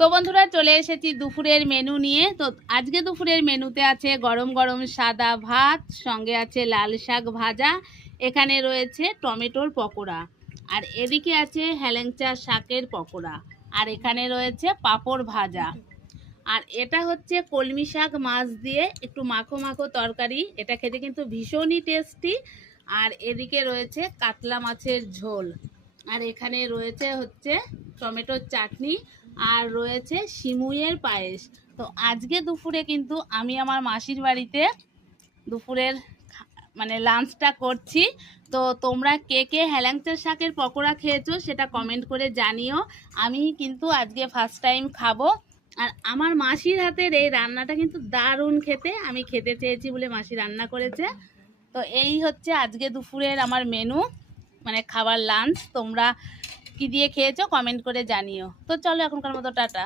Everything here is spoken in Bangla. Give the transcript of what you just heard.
তো বন্ধুরা চলে এসেছি দুপুরের মেনু নিয়ে। তো আজকে দুপুরের মেনুতে আছে গরম গরম সাদা ভাত, সঙ্গে আছে লাল শাক ভাজা, এখানে রয়েছে টমেটোর পকোড়া, আর এদিকে আছে হেলেঞ্চা শাকের পকোড়া, আর এখানে রয়েছে পাঁপড় ভাজা, আর এটা হচ্ছে কলমি শাক মাছ দিয়ে একটু মাখো মাখো তরকারি। এটা খেতে কিন্তু ভীষণই টেস্টি। আর এদিকে রয়েছে কাতলা মাছের ঝোল, আর এখানে রয়েছে হচ্ছে টমেটোর চাটনি, আর রয়েছে সিমুইয়ের পায়েস। তো আজকে দুপুরে কিন্তু আমি আমার মাসির বাড়িতে দুপুরের মানে লাঞ্চটা করছি। তো তোমরা কে কে হেলেঞ্চা শাকের পকোড়া খেয়েছো সেটা কমেন্ট করে জানিও। আমি কিন্তু আজকে ফার্স্ট টাইম খাবো। আর আমার মাসির হাতের এই রান্নাটা কিন্তু দারুণ খেতে, আমি খেতে চেয়েছি বলে মাসি রান্না করেছে। তো এই হচ্ছে আজকে দুপুরের আমার মেনু, মানে খাবার লাঞ্চ। তোমরা কি দিয়ে খেয়েছো কমেন্ট করে জানিও। তো চলো এখনকার মতো টাটা।